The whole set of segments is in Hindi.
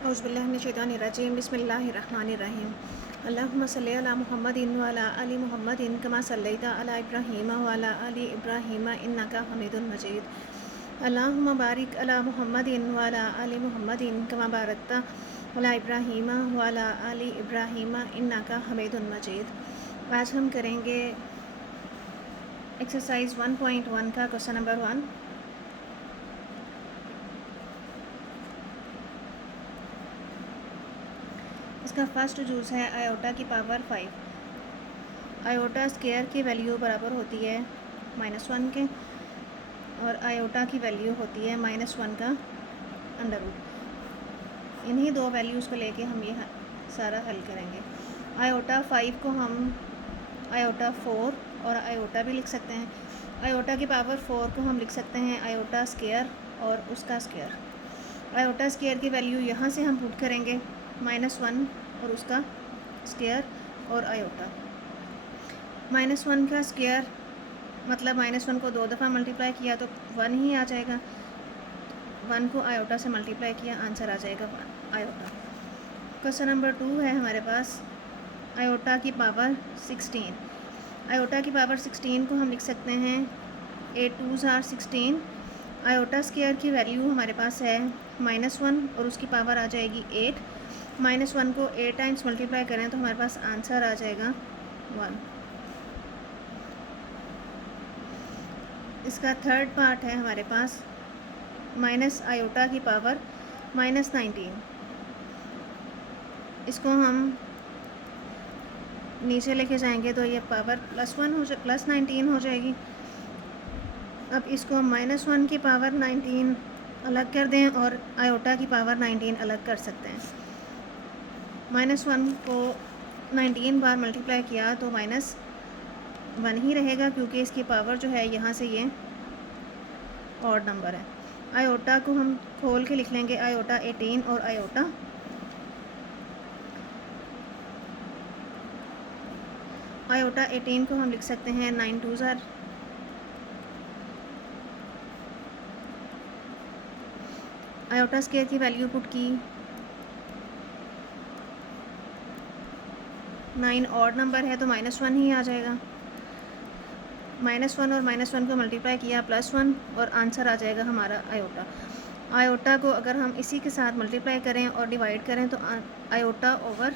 औज़ुबिल्लाहिमिनश्शैतानिर्रजीम बिस्मिल्लाहिर्रहमानिर्रहीम। अल्लाहुम्मा सल्लि अला मुहम्मदिन व अला आलि मुहम्मदिन कमा सल्लैता अला इब्राहीम व अला आलि इब्राहीम इन्नका हमीदुन मजीद। अल्लाहुम्मा बारिक अला मुहम्मदिन व अला आलि मुहम्मदिन कमा बारकता अला इब्राहीम व अला आलि इब्राहीम इन्नका हमीदुन मजीद। आज हम करेंगे एक्सरसाइज 1.1 का क्वेश्चन नंबर 1। इसका फर्स्ट जूस है आयोटा की पावर 5। आयोटा स्केयर की वैल्यू बराबर होती है -1 के और आयोटा की वैल्यू होती है -1 का अंडर रूट। इन्हीं दो वैल्यूज़ को लेके हम ये सारा हल करेंगे। आयोटा 5 को हम आयोटा 4 और आयोटा भी लिख सकते हैं। आयोटा की पावर 4 को हम लिख सकते हैं आयोटा स्केयर और उसका स्केयर। आयोटा स्केयर की वैल्यू यहाँ से हम पुट करेंगे -1 और उसका स्केयर और आयोटा। -1 का स्केयर मतलब -1 को 2 दफ़ा मल्टीप्लाई किया तो 1 ही आ जाएगा। 1 को आयोटा से मल्टीप्लाई किया, आंसर आ जाएगा आयोटा। क्वेश्चन नंबर 2 है हमारे पास आयोटा की पावर 16। आयोटा की पावर 16 को हम लिख सकते हैं 8 2s are 16। आयोटा स्केयर की वैल्यू हमारे पास है -1 और उसकी पावर आ जाएगी 8। -1 को 8 टाइम्स मल्टीप्लाई करें तो हमारे पास आंसर आ जाएगा 1। इसका थर्ड पार्ट है हमारे पास माइनस आयोटा की पावर -19। इसको हम नीचे लेके जाएंगे तो ये पावर +19 हो जाएगी। अब इसको -1 की पावर 19 अलग कर दें और आयोटा की पावर 19 अलग कर सकते हैं। -1 को 19 बार मल्टीप्लाई किया तो -1 ही रहेगा क्योंकि इसकी पावर जो है यहाँ से ये ऑड नंबर है। आयोटा को हम खोल के लिख लेंगे आयोटा 18 और आयोटा आयोटा 18 को हम लिख सकते हैं 9 2s are आयोटा स्केयर की वैल्यू पुट की 9 ऑड नंबर है तो -1 ही आ जाएगा। -1 और -1 को मल्टीप्लाई किया +1 और आंसर आ जाएगा हमारा आयोटा। आयोटा को अगर हम इसी के साथ मल्टीप्लाई करें और डिवाइड करें तो आयोटा ओवर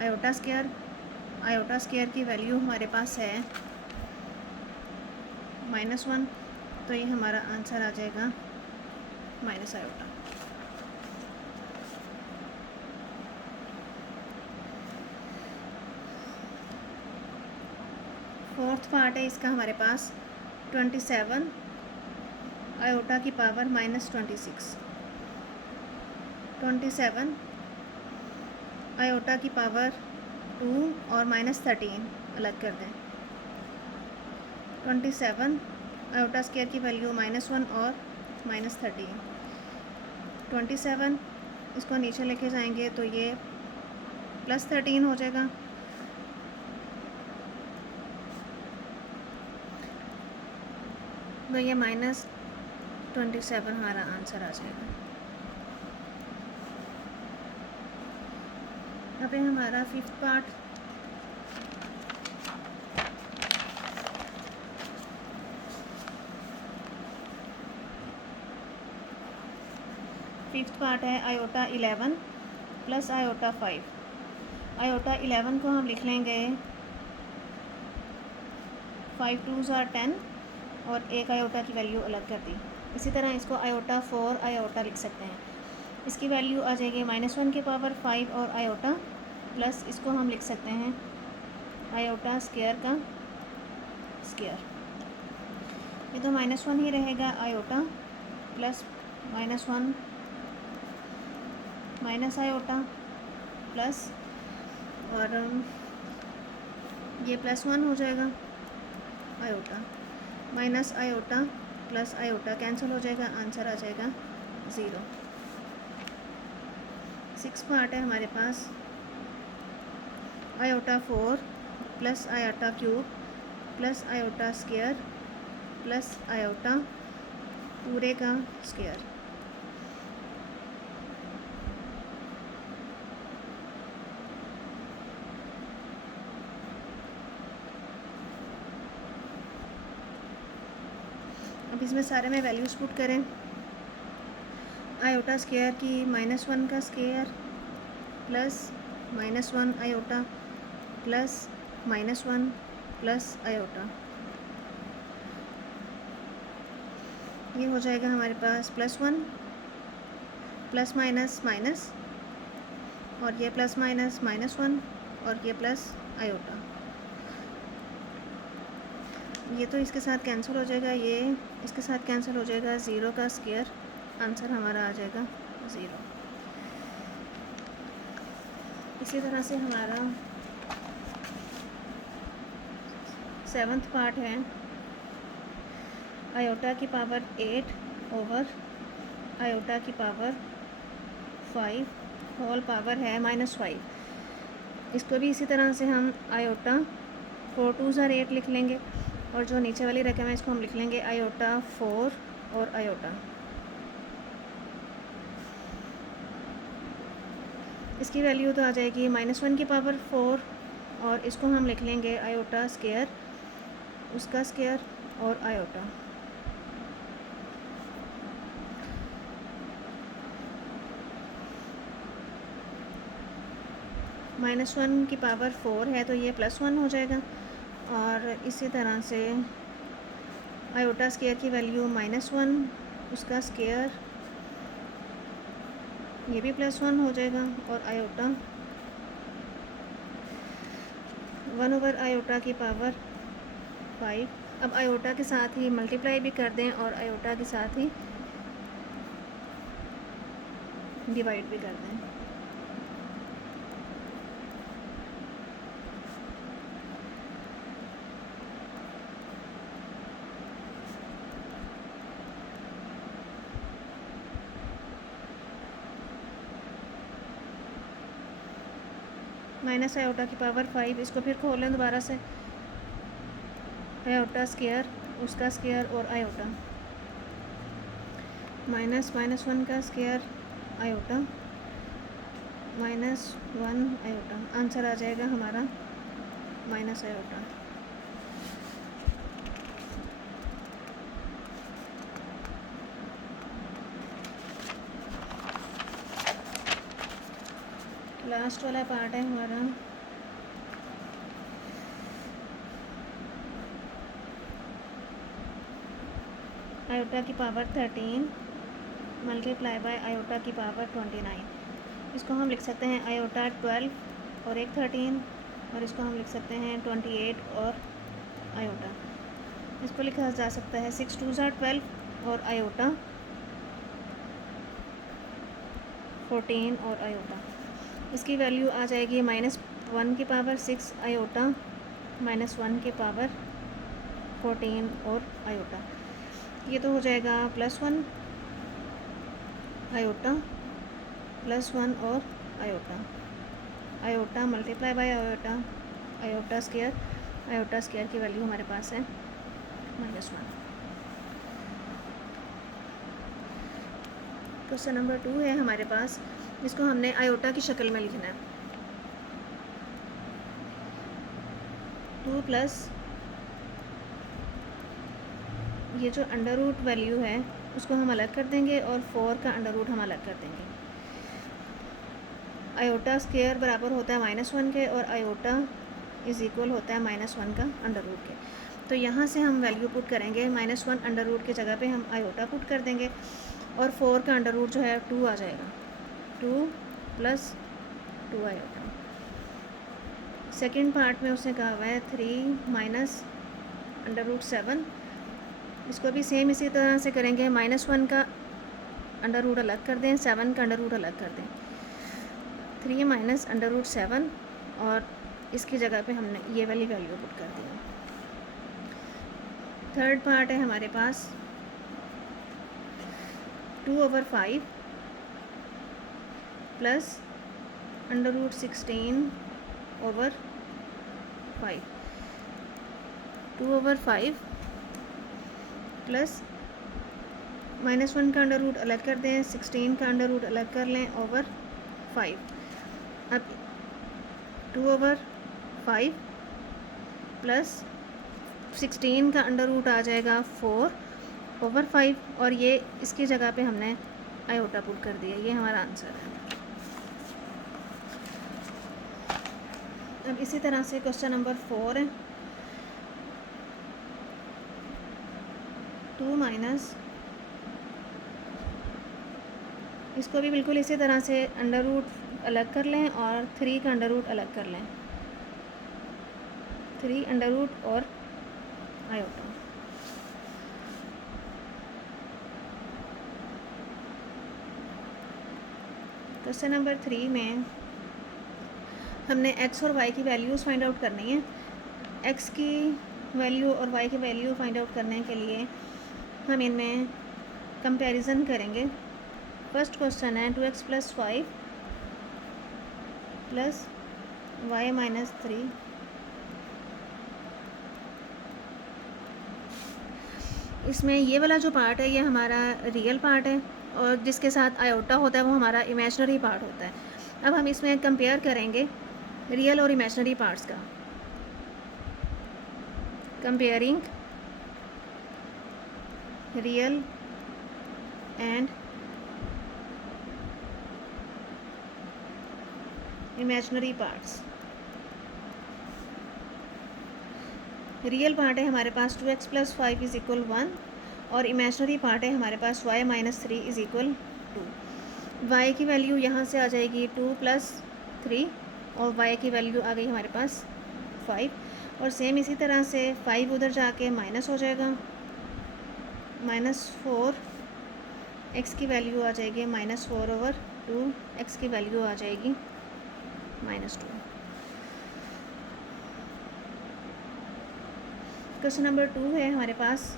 आयोटा स्केयर की वैल्यू हमारे पास है -1, तो ये हमारा आंसर आ जाएगा माइनस आयोटा। फोर्थ पार्ट है इसका हमारे पास 27 आयोटा की पावर -26। 27 आयोटा की पावर 2 और -13 अलग कर दें। 27 आयोटा स्केयर की वैल्यू -1 और -13। 27 इसको नीचे लेके जाएंगे तो ये +13 हो जाएगा। तो ये -27 हमारा आंसर आ जाएगा। यहाँ पे हमारा फिफ्थ पार्ट है आयोटा 11 प्लस आयोटा 5। आयोटा 11 को हम लिख लेंगे 5 2s are 10 और एक आयोटा की वैल्यू अलग कर दी। इसी तरह इसको आयोटा 4 आयोटा लिख सकते हैं। इसकी वैल्यू आ जाएगी -1 की पावर 5 और आयोटा प्लस इसको हम लिख सकते हैं आयोटा स्केयर का स्केयर। ये तो -1 ही रहेगा। Iota plus -1 minus iota plus और ये +1 हो जाएगा। Iota minus iota plus iota cancel हो जाएगा, आंसर आ जाएगा 0। 6 पार्ट है हमारे पास iota 4 plus iota cube plus iota square plus iota पूरे का स्केयर। अब इसमें सारे में वैल्यूज़ पुट करें। आयोटा स्क्वायर की -1 का square plus -1 iota plus -1 plus iota, ये हो जाएगा हमारे पास +1 प्लस माइनस माइनस, और ये प्लस माइनस -1 और ये प्लस आयोटा। ये तो इसके साथ कैंसिल हो जाएगा, ये इसके साथ कैंसिल हो जाएगा। 0 का स्क्वायर, आंसर हमारा आ जाएगा 0। इसी तरह से हमारा 7th पार्ट है आयोटा की पावर 8 ओवर आयोटा की पावर 5 होल पावर है -5। इसको भी इसी तरह से हम आयोटा 4 2 are 8 लिख लेंगे, और जो नीचे वाली रकम है इसको हम लिख लेंगे आयोटा 4 और आयोटा। इसकी वैल्यू तो आ जाएगी -1 की पावर 4, और इसको हम लिख लेंगे आयोटा स्क्वायर, उसका स्क्वायर और आयोटा। -1 की पावर 4 है तो ये +1 हो जाएगा, और इसी तरह से आयोटा स्क्वायर की वैल्यू -1, उसका स्क्वायर, ये भी +1 हो जाएगा, और आयोटा 1 ओवर आयोटा की पावर 5। अब आयोटा के साथ ही मल्टीप्लाई भी कर दें और आयोटा के साथ ही डिवाइड भी कर दें। माइनस आयोटा की पावर 5, इसको फिर खोलें दोबारा से। आयोटा स्क्वायर, उसका स्क्वायर और आयोटा, -1 का स्क्वायर आयोटा -1 आयोटा, आंसर आ जाएगा हमारा माइनस आयोटा। लास्ट वाला पार्ट है हमारा आयोटा की पावर 13 मल्टीप्लाई बाय आयोटा की पावर 29। इसको हम लिख सकते हैं आयोटा 12 और एक 13, और इसको हम लिख सकते हैं 28 और आयोटा। इसको लिखा जा सकता है 6 2 12 और आयोटा 14 और आयोटा। इसकी वैल्यू आ जाएगी -1 की पावर 6 आयोटा -1 की पावर 14 और आयोटा। ये तो हो जाएगा +1 आयोटा +1 और iota, iota multiply by iota, iota square की वैल्यू हमारे पास है -1। क्वेश्चन नंबर 2 है हमारे पास, इसको हमने आयोटा की शक्ल में लिखना है। 2 प्लस ये जो अंडर रूट वैल्यू है उसको हम अलग कर देंगे, और 4 का अंडर रूट हम अलग कर देंगे। आयोटा स्क्वायर बराबर होता है -1 के, और आयोटा इज़ इक्वल होता है -1 का अंडर रूट के। तो यहाँ से हम वैल्यू पुट करेंगे, -1 अंडर रूट की जगह पे हम आयोटा पुट कर देंगे, और 4 का अंडर रूट जो है 2 आ जाएगा, 2 + 2 आयोटा। सेकेंड पार्ट में उसने कहा हुआ है 3 - अंडर रूट 7। इसको भी सेम इसी तरह से करेंगे, -1 का अंडर रूट अलग कर दें, 7 का अंडर रूट अलग कर दें, 3 - अंडर रूट 7, और इसकी जगह पे हमने ये वाली वैल्यू पुट कर दी। थर्ड पार्ट है हमारे पास 2/5 प्लस अंडर रूट 16/5, 2/5 प्लस -1 का अंडर रूट अलग कर दें, 16 का अंडर रूट अलग कर लें, /5। अब 2/5 प्लस 16 का अंडर रूट आ जाएगा 4, ओवर 5 और ये इसकी जगह पे हमने आयोटा पुट कर दिया। ये हमारा आंसर है। अब इसी तरह से क्वेश्चन नंबर 4 है 2 माइनस, इसको भी बिल्कुल इसी तरह से अंडर रूट अलग कर लें और 3 का अंडर रूट अलग कर लें, 3 अंडर रूट और आयोटा। क्वेश्चन नंबर 3 में हमने x और y की वैल्यूज़ फाइंड आउट करनी है। x की वैल्यू और y की वैल्यू फाइंड आउट करने के लिए हम इनमें कंपैरिजन करेंगे। फर्स्ट क्वेश्चन है 2x + 5 + y - 3 इसमें ये वाला जो पार्ट है ये हमारा रियल पार्ट है और जिसके साथ आयोटा होता है वो हमारा इमेजिनरी पार्ट होता है। अब हम इसमें कंपेयर करेंगे रियल और इमेजिनरी पार्ट्स का। Comparing real and imaginary parts. Real part है हमारे पास 2x + 5 = 1 और इमेजिनरी पार्ट है हमारे पास y - 3 = 2। y की वैल्यू यहाँ से आ जाएगी 2 + 3 और y की वैल्यू आ गई हमारे पास 5 और सेम इसी तरह से 5 उधर जाके माइनस हो जाएगा -4, x की वैल्यू आ जाएगी -4/2, x की वैल्यू आ जाएगी -2। क्वेश्चन नंबर 2 है हमारे पास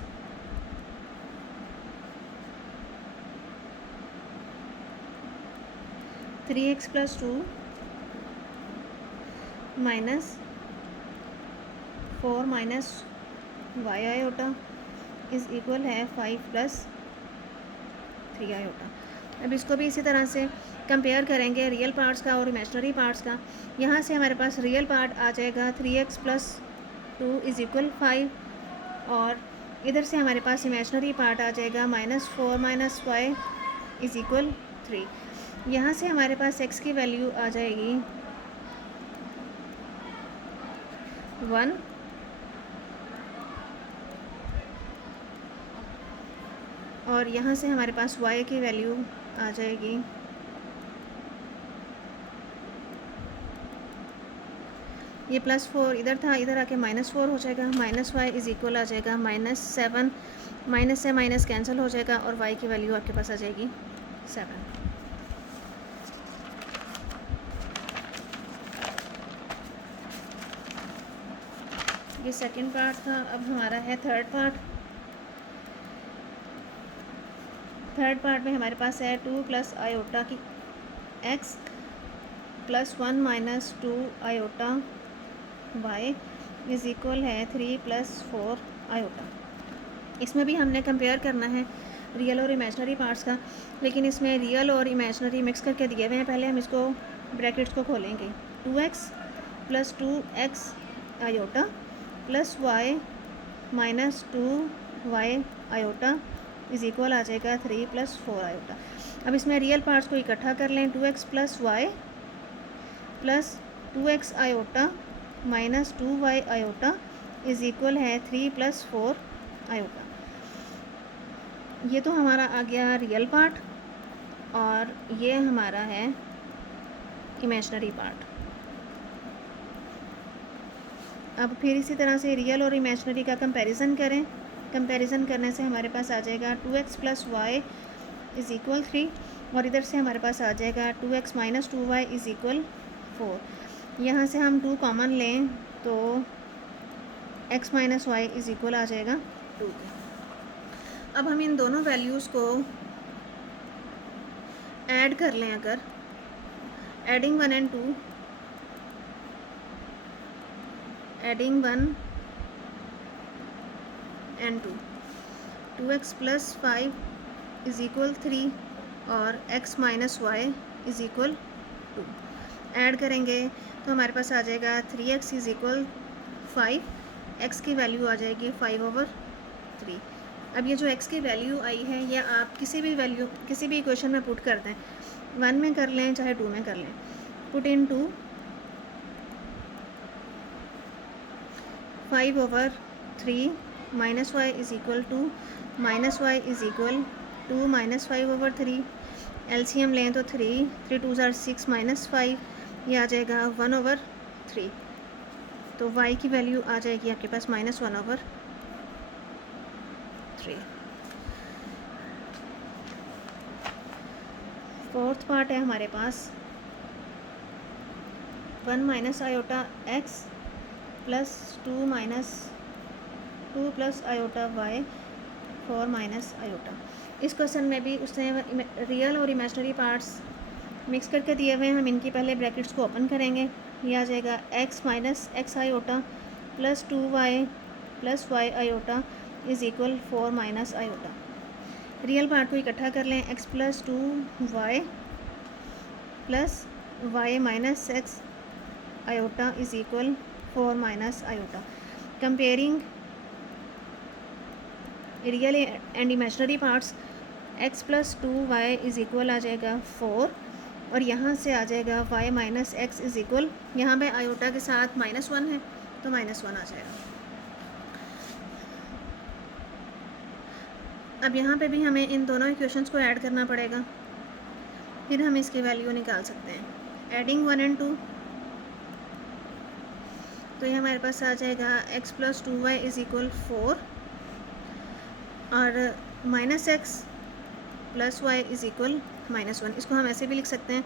3x + 2 - 4 - y आयोटा = है 5 + 3 आयोटा। अब इसको भी इसी तरह से कंपेयर करेंगे रियल पार्ट्स का और इमेजिनरी पार्ट्स का। यहाँ से हमारे पास रियल पार्ट आ जाएगा 3x + 2 = 5 और इधर से हमारे पास इमेजिनरी पार्ट आ जाएगा -4 - y = 3। यहाँ से हमारे पास x की वैल्यू आ जाएगी 1 और यहाँ से हमारे पास y की वैल्यू आ जाएगी ये +4 इधर था, इधर आके -4 हो जाएगा, -y = आ जाएगा -7, माइनस से माइनस कैंसिल हो जाएगा और y की वैल्यू आपके पास आ जाएगी 7। ये सेकंड पार्ट था। अब हमारा है थर्ड पार्ट। थर्ड पार्ट में हमारे पास है 2 + आयोटा की x + 1 - 2 आयोटा y = है 3 + 4 आयोटा। इसमें भी हमने कंपेयर करना है रियल और इमेजिनरी पार्ट्स का, लेकिन इसमें रियल और इमेजिनरी मिक्स करके दिए हुए हैं। पहले हम इसको ब्रैकेट्स को खोलेंगे। 2x + 2x iota + y - 2y iota = आ जाएगा 3 + 4 आयोटा। अब इसमें रियल पार्ट्स को इकट्ठा कर लें। 2x + y + 2x iota - 2y iota = है 3 + 4 आयोटा। ये तो हमारा आ गया रियल पार्ट और ये हमारा है इमेजिनरी पार्ट। अब फिर इसी तरह से रियल और इमेजिनरी का कंपैरिजन करें। कंपैरिजन करने से हमारे पास आ जाएगा 2x + y = 3 और इधर से हमारे पास आ जाएगा 2x - 2y = 4। यहाँ से हम 2 कॉमन लें तो x - y = आ जाएगा 2। अब हम इन दोनों वैल्यूज़ को ऐड कर लें। अगर adding 1 and 2, adding 1 and 2, 2x + 5 = 3 और x - y = 2 ऐड करेंगे तो हमारे पास आ जाएगा 3x = 5, x की वैल्यू आ जाएगी 5/3। अब ये जो x की वैल्यू आई है ये आप किसी भी वैल्यू किसी भी इक्वेशन में पुट कर दें, 1 में कर लें चाहे 2 में कर लें। Put in to 5/3 minus y is equal to minus y is equal to minus 5/3। LCM लें तो 3 2 ज़ार 6 माइनस 5, ये आ जाएगा 1/3। तो y की वैल्यू आ जाएगी आपके पास -1/3। फोर्थ पार्ट है हमारे पास 1 minus iota x plus 2 plus iota y 4 minus iota. इस क्वेश्चन में भी उसने रियल और इमेजिनरी पार्ट्स मिक्स करके दिए हुए हैं। हम इनकी पहले ब्रैकेट्स को ओपन करेंगे। ये आ जाएगा x minus x iota plus 2y plus y iota is equal 4 minus iota. Real part को इकट्ठा कर लें, x plus 2y plus y minus x iota is equal 4 minus iota. Comparing real and imaginary parts, x plus 2y is equal आ जाएगा 4 और यहाँ से आ जाएगा y minus x is equal, यहाँ पे आयोटा के साथ -1 है तो -1 आ जाएगा। अब यहाँ पे भी हमें इन दोनों इक्वेशंस को ऐड करना पड़ेगा, फिर हम इसकी वैल्यू निकाल सकते हैं। एडिंग 1 and 2, तो ये हमारे पास आ जाएगा x plus 2y is equal 4 और minus x plus y is equal -1। इसको हम ऐसे भी लिख सकते हैं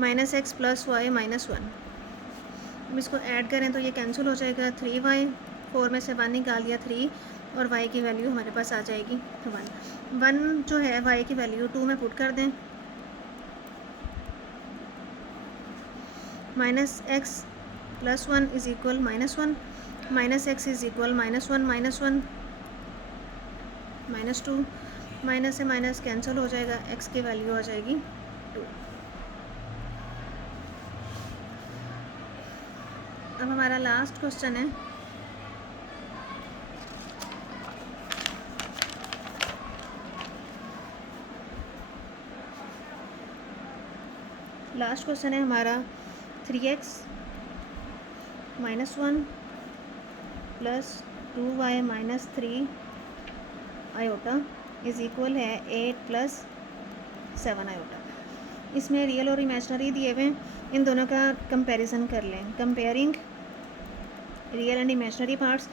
माइनस एक्स प्लस वाई -1। अब इसको ऐड करें तो ये कैंसिल हो जाएगा, 3y 4 में से 1 निकाल दिया 3 और y की वैल्यू हमारे पास आ जाएगी 1 जो है y की वैल्यू 2 में पुट कर दें। Minus x plus 1 is equal -1, minus x is equal -1 -2, minus से माइनस कैंसिल हो जाएगा, x की वैल्यू आ जाएगी 2। अब हमारा लास्ट क्वेश्चन है हमारा 3x -1 plus 2y minus 3 iota is equal है 8 प्लस 7 आयोटा। इसमें रियल और इमेजिनरी दिए हुए हैं, इन दोनों का कंपैरिजन कर लें। Comparing real and imaginary parts,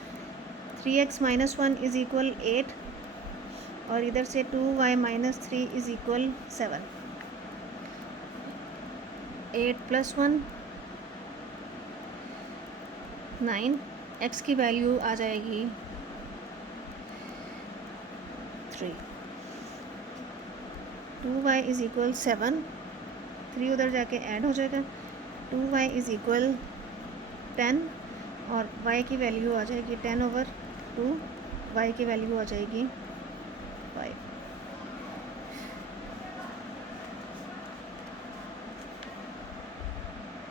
3x minus 1 is equal 8 और इधर से 2y minus 3 is equal 7। 8 plus 1 9, x की वैल्यू आ जाएगी 3। 2y इज़ इक्वल 7, 3 उधर जाके ऐड हो जाएगा, 2y इज़ इक्वल 10 और y की वैल्यू आ जाएगी 10/2, y की वैल्यू आ जाएगी 5।